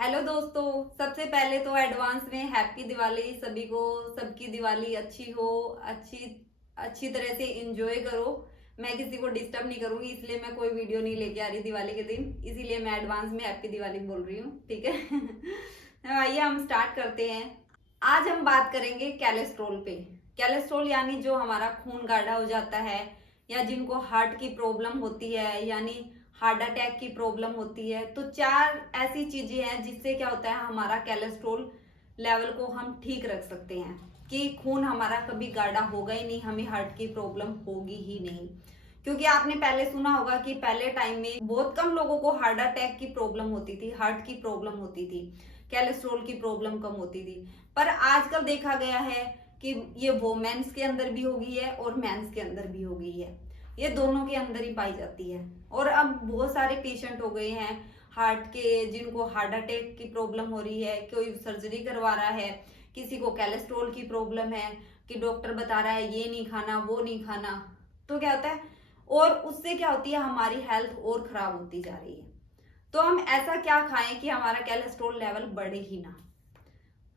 Hello दोस्तों, सबसे पहले तो एडवांस में हैप्पी दिवाली सभी को। सबकी दिवाली अच्छी हो, अच्छी अच्छी तरह से एंजॉय करो। मैं किसी को डिस्टर्ब नहीं करूंगी, इसलिए मैं कोई वीडियो नहीं लेके आ रही दिवाली के दिन, इसीलिए मैं एडवांस में हैप्पी दिवाली बोल रही हूँ। ठीक है। तो आइए हम स्टार्ट करते हैं। आज हम बात करेंगे कैलेस्ट्रॉल पे। कैलेस्ट्रॉल यानी जो हमारा खून गाढ़ा हो जाता है, या जिनको हार्ट की प्रॉब्लम होती है, यानी हार्ट अटैक की प्रॉब्लम होती है। तो चार ऐसी चीजें हैं जिससे क्या होता है, हमारा कैलेस्ट्रॉल लेवल को हम ठीक रख सकते हैं कि खून हमारा कभी गाढ़ा होगा ही नहीं, हमें हार्ट की प्रॉब्लम होगी ही नहीं। क्योंकि आपने पहले सुना होगा कि पहले टाइम में बहुत कम लोगों को हार्ट अटैक की प्रॉब्लम होती थी, हार्ट की प्रॉब्लम होती थी, कैलेस्ट्रॉल की प्रॉब्लम कम होती थी। पर आजकल देखा गया है कि ये वोमेन्स के अंदर भी हो गई है और मेंस के अंदर भी हो गई है। ये दोनों के अंदर ही पाई जाती है। और अब बहुत सारे पेशेंट हो गए हैं हार्ट के, जिनको हार्ट अटैक की प्रॉब्लम हो रही है, कोई सर्जरी करवा रहा है, किसी को कैलेस्ट्रॉल की प्रॉब्लम है कि डॉक्टर बता रहा है ये नहीं खाना वो नहीं खाना। तो क्या होता है, और उससे क्या होती है, हमारी हेल्थ और खराब होती जा रही है। तो हम ऐसा क्या खाएं कि हमारा कैलेस्ट्रॉल लेवल बढ़े ही ना,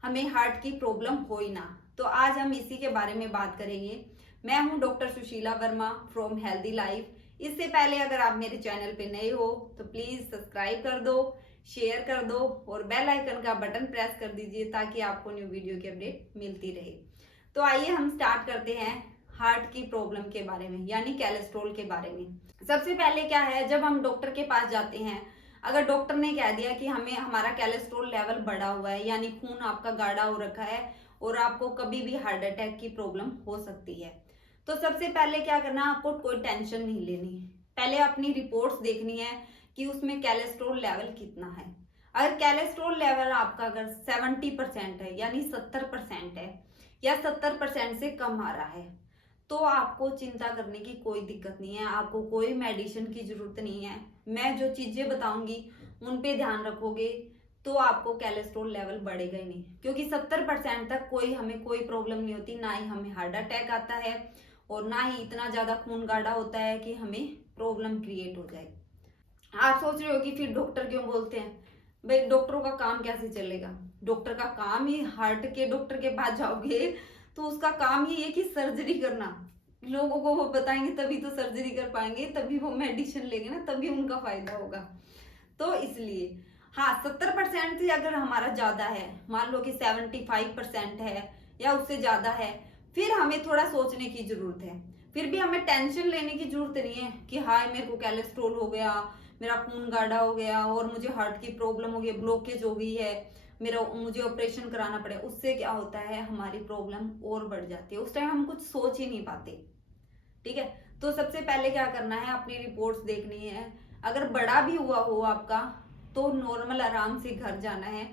हमें हार्ट की प्रॉब्लम हो ही ना। तो आज हम इसी के बारे में बात करेंगे। मैं हूं doctor Sushila Verma from healthy life. इससे पहले अगर आप मेरे चैनल पे नए हो तो प्लीज सब्सक्राइब कर दो, शेयर कर दो और बेल आइकन का बटन प्रेस कर दीजिए ताकि आपको न्यू वीडियो की अपडेट मिलती रहे। तो आइए हम स्टार्ट करते हैं हार्ट की प्रॉब्लम के बारे में, यानी कैलेस्ट्रॉल के बारे में। सबसे पहले क्या है, जब हम डॉक्टर के पास जाते हैं, अगर डॉक्टर ने कह दिया कि हमें हमारा कैलेस्ट्रॉल लेवल बढ़ा हुआ है, यानी खून आपका गाढ़ा हो रखा है और आपको कभी भी हार्ट अटैक की प्रॉब्लम हो सकती है, तो सबसे पहले क्या करना, आपको कोई टेंशन नहीं लेनी। पहले अपनी रिपोर्ट्स देखनी है कि उसमें कैलेस्ट्रॉल लेवल कितना है। अगर कैलेस्ट्रॉल लेवल आपका अगर 70% है, यानी 70% है, या 70% से कम आ रहा है, तो आपको चिंता करने की कोई दिक्कत नहीं है, आपको कोई मेडिसिन की जरूरत नहीं है। मैं जो चीजें बताऊंगी उन पे ध्यान रखोगे तो आपको कैलेस्ट्रॉल लेवल बढ़ेगा ही नहीं। क्योंकि 70% तक हमें कोई प्रॉब्लम नहीं होती, ना ही हमें हार्ट अटैक आता है और ना ही इतना ज्यादा खून गाढ़ा होता है कि हमें प्रॉब्लम क्रिएट हो जाए। आप सोच रहे हो कि फिर डॉक्टर क्यों बोलते हैं? भाई डॉक्टरों का काम कैसे चलेगा? डॉक्टर का काम ही, हार्ट के डॉक्टर के पास जाओगे तो उसका काम ही है कि सर्जरी करना। लोगों को वो बताएंगे तभी तो सर्जरी कर पाएंगे, तभी वो मेडिसिन लेंगे ना, तभी उनका फायदा होगा। तो इसलिए हाँ, 70% से अगर हमारा ज्यादा है, मान लो कि 75% है या उससे ज्यादा है, फिर हमें थोड़ा सोचने की जरूरत है। फिर भी हमें टेंशन लेने की जरूरत नहीं है कि हाय मेरे को कैलेस्ट्रॉल हो गया, मेरा खून गाढ़ा हो गया और मुझे हार्ट की प्रॉब्लम हो गई, ब्लॉकेज हो गई है, मेरा मुझे ऑपरेशन कराना पड़े। उससे क्या होता है, हमारी प्रॉब्लम और बढ़ जाती है, उस टाइम हम कुछ सोच ही नहीं पाते। ठीक है, तो सबसे पहले क्या करना है, अपनी रिपोर्ट्स देखनी है। अगर बड़ा भी हुआ हो आपका तो नॉर्मल आराम से घर जाना है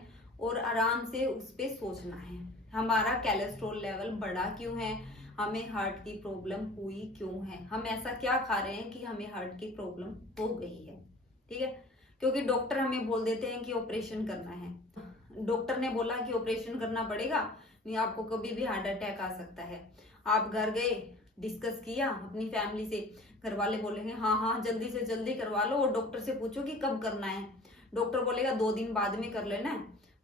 और आराम से उस पर सोचना है, हमारा कैलेस्ट्रॉल लेवल बढ़ा क्यों है, हमें हार्ट की प्रॉब्लम हुई क्यों है, हम ऐसा क्या खा रहे हैं कि हमें हार्ट की प्रॉब्लम हो गई है। ठीक है, क्योंकि डॉक्टर हमें बोल देते हैं कि ऑपरेशन करना है, डॉक्टर ने बोला कि ऑपरेशन करना पड़ेगा, नहीं आपको कभी भी हार्ट अटैक आ सकता है। आप घर गए, डिस्कस किया अपनी फैमिली से, घर वाले बोलेंगे हाँ हाँ जल्दी से जल्दी करवा लो, और डॉक्टर से पूछो कि कब करना है, डॉक्टर बोलेगा 2 दिन बाद में कर लेना है,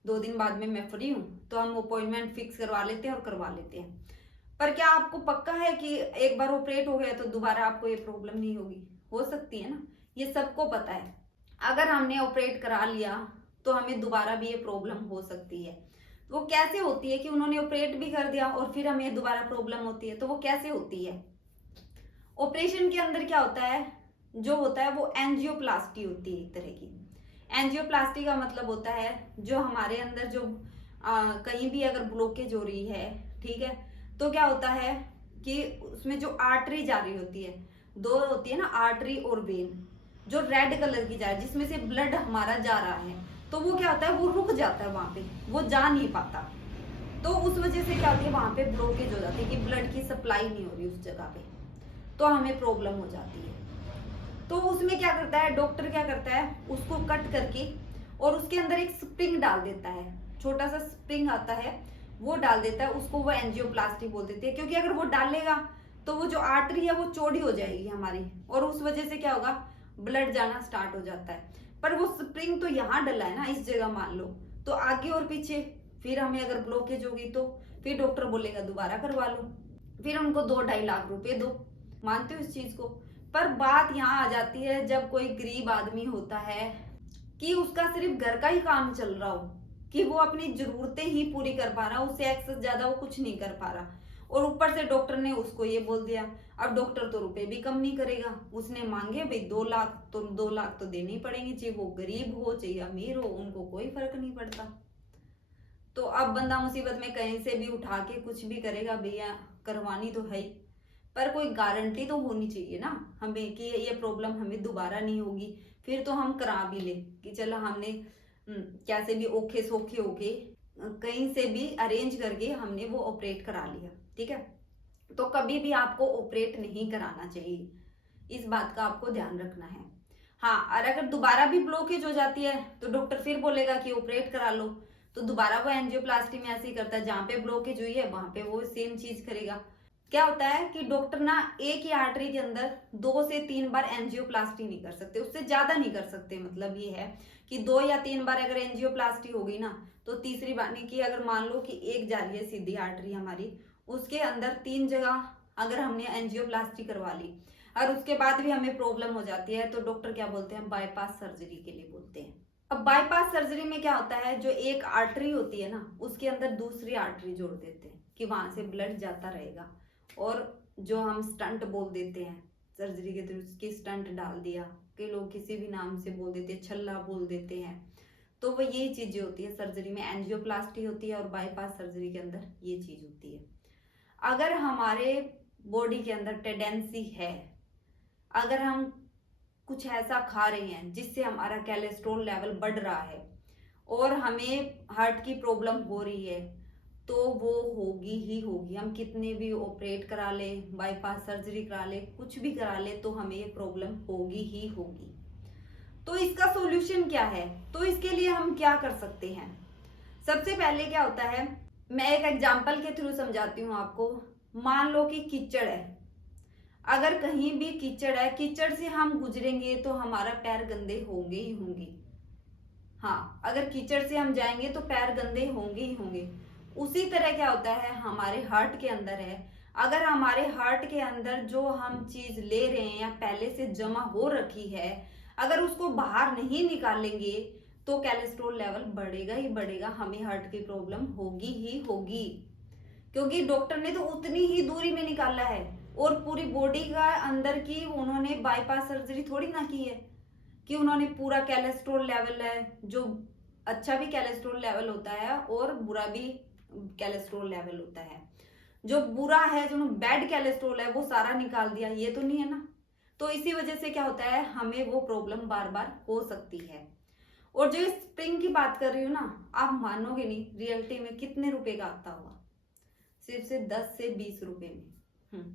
2 दिन बाद में मैं फ्री हूँ, तो हम अपॉइंटमेंट फिक्स करवा लेते हैं और करवा लेते हैं। पर क्या आपको पक्का है कि एक बार ऑपरेट हो गया तो दोबारा आपको ये प्रॉब्लम नहीं होगी? हो सकती है ना, ये सबको पता है। अगर हमने ऑपरेट करा लिया तो हमें दोबारा भी ये प्रॉब्लम हो सकती है। वो कैसे होती है कि उन्होंने ऑपरेट भी कर दिया और फिर हमें दोबारा प्रॉब्लम होती है, तो वो कैसे होती है? ऑपरेशन के अंदर क्या होता है, जो होता है वो एंजियोप्लास्टी होती है एक तरह की। एंजियोप्लास्टी का मतलब होता है जो हमारे अंदर जो कहीं भी अगर ब्लॉकेज हो रही है, ठीक है, तो क्या होता है कि उसमें जो आर्टरी जा रही होती है, दो होती है ना, आर्टरी और वेन, जो रेड कलर की जा रही है जिसमें से ब्लड हमारा जा रहा है, तो वो क्या होता है, वो रुक जाता है वहां पे, वो जा नहीं पाता। तो उस वजह से क्या होती है, वहां पे ब्लॉकेज हो जाती है कि ब्लड की सप्लाई नहीं हो रही उस जगह पे, तो हमें प्रॉब्लम हो जाती है। तो उसमें क्या करता है डॉक्टर, क्या करता है, उसको कट करके और उसके अंदर एक स्प्रिंग डाल देता है, छोटा सा स्प्रिंग आता है वो डाल देता है, उसको वो एंजियोप्लास्टी बोल देते हैं। क्योंकि अगर वो डालेगा तो वो जो आर्टरी है वो चौड़ी हो जाएगी हमारी, और उस वजह से क्या होगा, ब्लड जाना स्टार्ट हो जाता है। पर वो स्प्रिंग तो यहाँ डला है ना, इस जगह मान लो, तो आगे और पीछे फिर हमें अगर ब्लॉकेज होगी तो फिर डॉक्टर बोलेगा दोबारा करवा लो, फिर उनको 2-2.5 लाख रुपए दो। मानते हो इस चीज को? पर बात यहाँ आ जाती है जब कोई गरीब आदमी होता है कि उसका सिर्फ घर का ही काम चल रहा हो, कि वो अपनी जरूरतें ही पूरी कर पा रहा, उससे एक्सेस ज्यादा वो कुछ नहीं कर पा रहा, और ऊपर से डॉक्टर ने उसको ये बोल दिया। अब डॉक्टर तो रुपए भी कम नहीं करेगा, उसने मांगे भाई 2 लाख, तो 2 लाख तो देने ही पड़ेंगे, चाहे वो गरीब हो चाहे अमीर हो, उनको कोई फर्क नहीं पड़ता। तो अब बंदा मुसीबत में कहीं से भी उठा के कुछ भी करेगा, भैया करवानी तो है ही, पर कोई गारंटी तो होनी चाहिए ना हमें कि ये प्रॉब्लम हमें दोबारा नहीं होगी। फिर तो हम करा भी ले कि चलो हमने कैसे भी ओखे सोखे होके कहीं से भी अरेंज करके हमने वो ऑपरेट करा लिया, ठीक है। तो कभी भी आपको ऑपरेट नहीं कराना चाहिए, इस बात का आपको ध्यान रखना है। हाँ, और अगर दोबारा भी ब्लॉकेज हो जाती है तो डॉक्टर फिर बोलेगा कि ऑपरेट करा लो, तो दोबारा वो एंजियोप्लास्टी में ऐसे ही करता है, जहां पे ब्लॉकेज हुई है वहां पे वो सेम चीज करेगा। क्या होता है कि डॉक्टर ना एक ही आर्टरी के अंदर 2 से 3 बार एंजियोप्लास्टी नहीं कर सकते, उससे ज्यादा नहीं कर सकते। मतलब ये है कि 2 या 3 बार अगर एंजियोप्लास्टी होगी ना, तो तीसरी बार नहीं कि अगर मान लो कि एक जा रही है सीधी आर्टरी हमारी, उसके अंदर 3 जगह अगर हमने एंजियोप्लास्टी करवा ली और उसके बाद भी हमें प्रॉब्लम हो जाती है, तो डॉक्टर क्या बोलते हैं, बाईपास सर्जरी के लिए बोलते हैं। अब बाईपास सर्जरी में क्या होता है, जो एक आर्टरी होती है ना, उसके अंदर दूसरी आर्टरी जोड़ देते हैं कि वहां से ब्लड जाता रहेगा, और जो हम स्टंट बोल देते हैं सर्जरी के थ्रू, उसकी स्टंट डाल दिया, कई लोग किसी भी नाम से बोल देते हैं, छल्ला बोल देते हैं, तो वो यही चीजें होती है सर्जरी में। एंजियोप्लास्टी होती है और बाईपास सर्जरी के अंदर ये चीज होती है। अगर हमारे बॉडी के अंदर टेंडेंसी है, अगर हम कुछ ऐसा खा रहे हैं जिससे हमारा कोलेस्ट्रॉल लेवल बढ़ रहा है और हमें हार्ट की प्रॉब्लम हो रही है, तो वो होगी ही होगी। हम कितने भी ऑपरेट करा ले, बाईपास सर्जरी करा ले, कुछ भी करा ले, तो हमें ये प्रॉब्लम होगी ही होगी। तो इसका सॉल्यूशन क्या है? तो इसके लिए हम क्या कर सकते हैं? सबसे पहले क्या होता है, मैं एक एग्जांपल के थ्रू समझाती हूँ आपको। मान लो कि कीचड़ है, अगर कहीं भी कीचड़ है, कीचड़ से हम गुजरेंगे तो हमारा पैर गंदे होंगे ही होंगे। हाँ, अगर कीचड़ से हम जाएंगे तो पैर गंदे होंगे ही होंगे। उसी तरह क्या होता है हमारे हार्ट के अंदर है, अगर हमारे हार्ट के अंदर जो हम चीज ले रहे हैं या पहले से जमा हो रखी है, अगर उसको बाहर नहीं निकालेंगे तो कोलेस्ट्रॉल लेवल बढ़ेगा ही बढ़ेगा, हमें हार्ट की प्रॉब्लम होगी ही होगी। क्योंकि डॉक्टर ने तो उतनी ही दूरी में निकाला है, और पूरी बॉडी का अंदर की उन्होंने बाईपास सर्जरी थोड़ी ना की है कि उन्होंने पूरा कोलेस्ट्रॉल लेवल है, जो अच्छा भी कोलेस्ट्रॉल लेवल होता है और बुरा भी कोलेस्ट्रॉल लेवल होता है, जो बुरा है, जो बैड कोलेस्ट्रॉल है, वो सारा निकाल दिया, ये तो नहीं है ना। तो इसी वजह से क्या होता है, हमें वो प्रॉब्लम बार बार हो सकती है। और जो स्प्रिंग की बात कर रही हूँ ना, आप मानोगे नहीं, रियलिटी में कितने रुपए का आता होगा, सिर्फ से 10 से 20 रुपए में।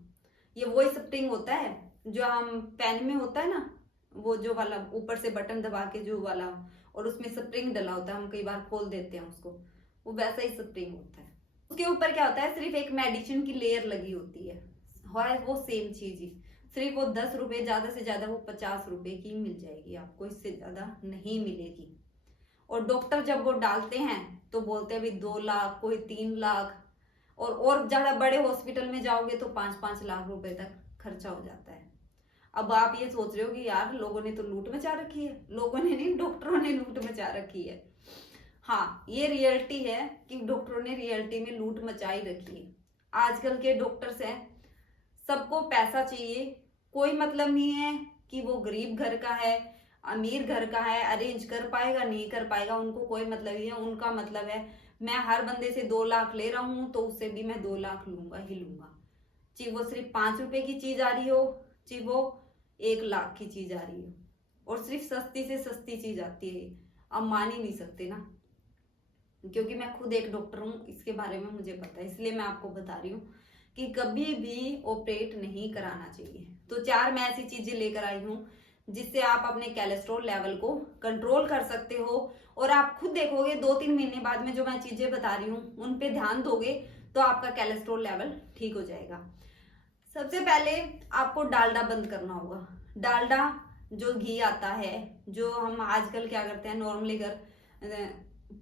ये वही स्प्रिंग होता है जो हम पेन में होता है ना, वो जो वाला ऊपर से बटन दबा के जो वाला, और उसमें स्प्रिंग डला होता है, हम कई बार खोल देते हैं उसको, वो वैसा ही स्प्रिंग होता है। उसके ऊपर क्या होता है, सिर्फ एक मेडिसिन की लेयर लगी होती है, और वो सेम चीज ही, सिर्फ वो 10 रुपए, ज्यादा से ज्यादा वो 50 रुपए की मिल जाएगी आपको, इससे ज्यादा नहीं मिलेगी। और डॉक्टर जब वो डालते हैं तो बोलते हैं भी 2 लाख, कोई 3 लाख, और ज्यादा बड़े हॉस्पिटल में जाओगे तो 5-5 लाख रुपए तक खर्चा हो जाता है। अब आप ये सोच रहे हो कि यार लोगों ने तो लूट मचा रखी है, लोगों ने नहीं, डॉक्टरों ने लूट मचा रखी है। हाँ, ये रियलिटी है कि डॉक्टरों ने रियलिटी में लूट मचाई रखी है। आजकल के डॉक्टर्स हैं, सबको पैसा चाहिए, कोई मतलब नहीं है कि वो गरीब घर का है, अमीर घर का है, अरेंज कर पाएगा नहीं कर पाएगा, उनको कोई मतलब नहीं है। उनका मतलब है मैं हर बंदे से 2 लाख ले रहा हूं तो उससे भी मैं 2 लाख लूंगा ही लूंगा, चाहे वो सिर्फ 5 रुपए की चीज आ रही हो, चाहे वो 1 लाख की चीज आ रही हो, और सिर्फ सस्ती से सस्ती चीज आती है। अब मान ही नहीं सकते ना, क्योंकि मैं खुद एक डॉक्टर हूँ, इसके बारे में मुझे पता है, इसलिए मैं आपको बता रही हूँ कि कभी भी ऑपरेट नहीं कराना चाहिए। तो 4 मैं ऐसी चीजें लेकर आई हूँ जिससे आप अपने कोलेस्ट्रॉल लेवल को कंट्रोल कर सकते हो, और आप खुद देखोगे 2-3 महीने बाद में जो मैं चीजें बता रही हूँ उन पे ध्यान दोगे तो आपका कोलेस्ट्रॉल लेवल ठीक हो जाएगा। सबसे पहले आपको डालडा बंद करना होगा। डालडा जो घी आता है, जो हम आजकल क्या करते हैं नॉर्मली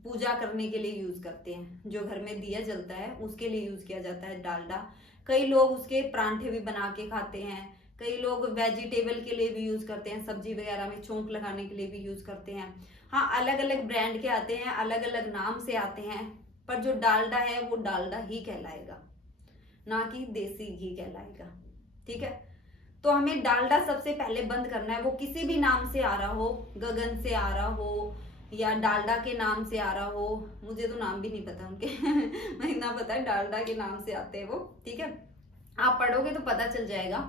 पूजा करने के लिए यूज करते हैं, जो घर में दिया जलता है उसके लिए यूज किया जाता है डालडा। कई लोग उसके परांठे भी बना के खाते हैं, कई लोग वेजिटेबल के लिए भी यूज करते हैं, सब्जी वगैरह में छोंक लगाने के लिए भी यूज करते हैं। हाँ, अलग अलग ब्रांड के आते हैं, अलग अलग नाम से आते हैं, पर जो डालडा है वो डालडा ही कहलाएगा, ना कि देसी घी कहलाएगा। ठीक है, तो हमें डालडा सबसे पहले बंद करना है। वो किसी भी नाम से आ रहा हो, गगन से आ रहा हो या डालडा के नाम से आ रहा हो, मुझे तो नाम भी नहीं पता उनके मैं इतना पता है डालडा के नाम से आते हैं वो। ठीक है, आप पढ़ोगे तो पता चल जाएगा।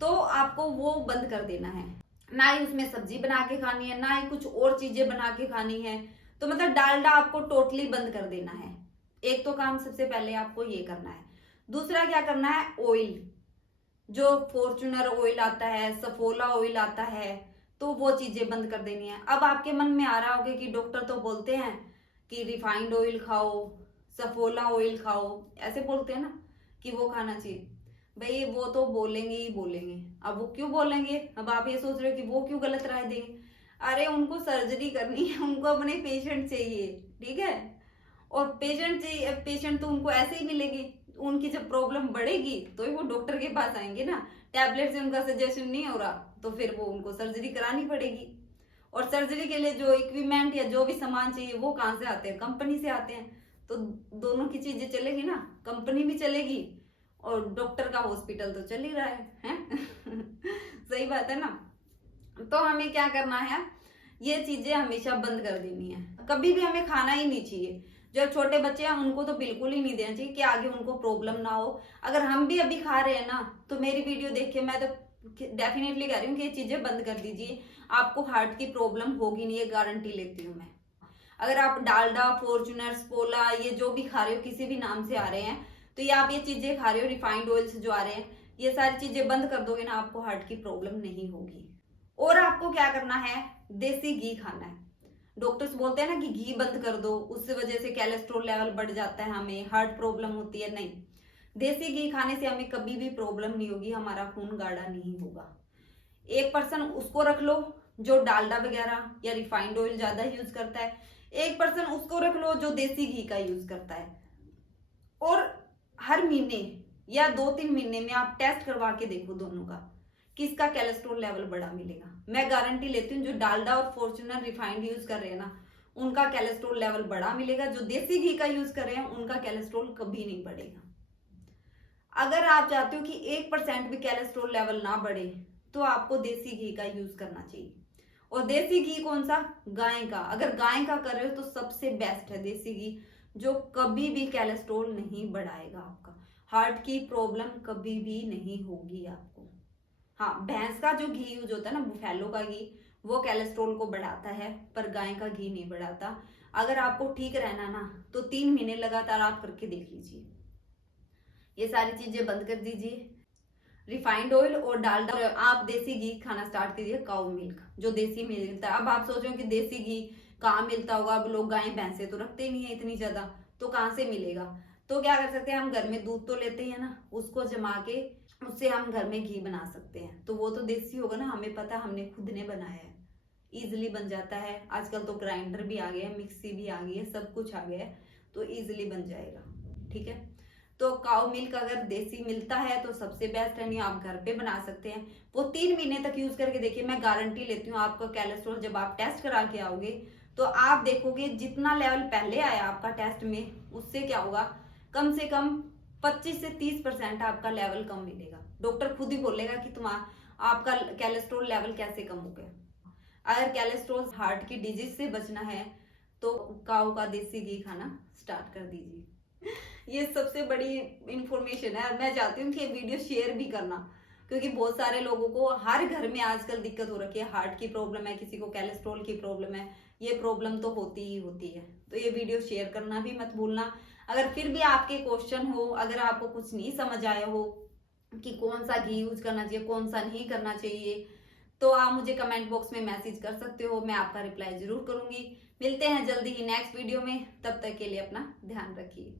तो आपको वो बंद कर देना है, ना ही उसमें सब्जी बना के खानी है, ना ही कुछ और चीजें बना के खानी है। तो मतलब डालडा आपको टोटली बंद कर देना है। एक तो काम सबसे पहले आपको ये करना है। दूसरा क्या करना है, ऑयल, जो फॉर्चूनर ऑयल आता है, सफोला ऑयल आता है, तो वो चीजें बंद कर देनी है। अब आपके मन में आ रहा होगा कि डॉक्टर तो बोलते हैं कि रिफाइंड ऑयल खाओ, सफोला ऑयल खाओ, ऐसे बोलते हैं ना कि वो खाना चाहिए। भाई वो तो बोलेंगे ही बोलेंगे। अब वो क्यों बोलेंगे, अब आप ये सोच रहे हो कि वो क्यों गलत राय देंगे। अरे उनको सर्जरी करनी है, उनको अपने पेशेंट चाहिए। ठीक है, और पेशेंट चाहिए, पेशेंट तो उनको ऐसे ही मिलेगी। उनकी जब प्रॉब्लम बढ़ेगी तो ही वो डॉक्टर के पास आएंगे ना। टैबलेट से उनका सजेशन नहीं हो रहा तो फिर वो उनको सर्जरी करानी पड़ेगी। और सर्जरी के लिए जो इक्विपमेंट या जो भी सामान चाहिए वो कहाँ से आते हैं, कंपनी से आते हैं। तो दोनों की चीजें चलेगी ना, कंपनी भी चलेगी और डॉक्टर का हॉस्पिटल तो चल ही रहा है? सही बात है ना। तो हमें क्या करना है, ये चीजें हमेशा बंद कर देनी है। कभी भी हमें खाना ही नहीं चाहिए। जो छोटे बच्चे हैं उनको तो बिल्कुल ही नहीं देना चाहिए कि आगे उनको प्रॉब्लम ना हो। अगर हम भी अभी खा रहे हैं ना, तो मेरी वीडियो देख के मैं तो डेफिनेटली कह रही हूँ कि ये चीजें बंद कर दीजिए। आपको हार्ट की प्रॉब्लम होगी नहीं, ये गारंटी लेती हूँ मैं। अगर आप डालडा, फॉर्चूनर, स्पोला, ये जो भी खा रहे हो, किसी भी नाम से आ रहे हैं, तो ये आप ये चीजें खा रहे हो, रिफाइंड ऑयल से जो आ रहे हैं, ये सारी चीजें बंद कर दोगे ना, आपको हार्ट की प्रॉब्लम नहीं होगी। और आपको क्या करना है, देसी घी खाना है। डॉक्टर्स बोलते हैं ना कि घी बंद कर दो, उससे वजह से कोलेस्ट्रॉल लेवल बढ़ जाता है, हमें हार्ट प्रॉब्लम होती है। नहीं, देसी घी खाने से हमें कभी भी प्रॉब्लम नहीं होगी, हमारा खून गाढ़ा नहीं होगा। 1% उसको रख लो जो डालडा वगैरह या रिफाइंड ऑयल ज्यादा यूज करता है, 1% उसको रख लो जो देसी घी का यूज करता है। और हर महीने या 2-3 महीने में आप टेस्ट करवा के देखो दोनों का, किसका कोलेस्ट्रॉल लेवल बड़ा मिलेगा। मैं गारंटी लेती हूँ जो डालडा और फॉर्चूनर रिफाइंड यूज कर रहे हैं ना, उनका कोलेस्ट्रॉल लेवल बड़ा मिलेगा। जो देसी घी का यूज कर रहे हैं उनका कोलेस्ट्रॉल कभी नहीं बढ़ेगा। अगर आप चाहते हो कि 1% भी कोलेस्ट्रॉल लेवल ना बढ़े, तो आपको देसी घी का यूज करना चाहिए। और देसी घी कौन सा, गाय का। अगर गाय का कर रहे हो तो सबसे बेस्ट है देसी घी, जो कभी भी कोलेस्ट्रॉल नहीं बढ़ाएगा आपका, हार्ट की प्रॉब्लम कभी भी नहीं होगी आपको। हाँ, भैंस का जो घी यूज होता है ना, बुफेलो का घी, वो कोलेस्ट्रॉल को बढ़ाता है, पर गाय का घी नहीं बढ़ाता। अगर आपको ठीक रहना ना, तो 3 महीने लगातार आप करके देख लीजिए। ये सारी चीजें बंद कर दीजिए, रिफाइंड ऑयल और डालडा, और आप देसी घी खाना स्टार्ट कीजिए, काउ मिल्क जो देसी मिलता है। अब आप सोच रहे हो कि देसी घी कहाँ मिलता होगा, अब लोग गाय भैंसे तो रखते ही नहीं है इतनी ज्यादा, तो कहाँ से मिलेगा। तो क्या कर सकते हैं, हम घर में दूध तो लेते हैं ना, उसको जमा के उससे हम घर में घी बना सकते हैं। तो वो तो देसी होगा ना, हमें पता, हमने खुद ने बनाया है, इजिली बन जाता है। आजकल तो ग्राइंडर भी आ गया है, मिक्सी भी आ गई है, सब कुछ आ गया है, तो इजिली बन जाएगा। ठीक है, तो काउ मिल्क अगर देसी मिलता है तो सबसे बेस्ट है, नहीं आप घर पे बना सकते हैं। वो 3 महीने तक यूज करके देखिए, मैं गारंटी लेती हूँ आपका कोलेस्ट्रॉल जब आप टेस्ट करा के आओगे तो आप देखोगे जितना लेवल पहले आया आपका टेस्ट में, उससे क्या होगा, कम से कम 25 से 30% आपका लेवल कम मिलेगा। डॉक्टर खुद ही बोलेगा कि आपका कोलेस्ट्रॉल लेवल कैसे कम हो गया। अगर कोलेस्ट्रॉल, हार्ट की डिजीज से बचना है तो काऊ का देसी घी खाना स्टार्ट कर दीजिए। ये सबसे बड़ी इंफॉर्मेशन है, और मैं चाहती हूँ कि ये वीडियो शेयर भी करना, क्योंकि बहुत सारे लोगों को हर घर में आजकल दिक्कत हो रखी है। हार्ट की प्रॉब्लम है, किसी को कोलेस्ट्रॉल की प्रॉब्लम है, ये प्रॉब्लम तो होती ही होती है। तो ये वीडियो शेयर करना भी मत भूलना। अगर फिर भी आपके क्वेश्चन हो, अगर आपको कुछ नहीं समझ आया हो कि कौन सा घी यूज करना चाहिए, कौन सा नहीं करना चाहिए, तो आप मुझे कमेंट बॉक्स में मैसेज कर सकते हो, मैं आपका रिप्लाई जरूर करूंगी। मिलते हैं जल्दी ही नेक्स्ट वीडियो में, तब तक के लिए अपना ध्यान रखिए।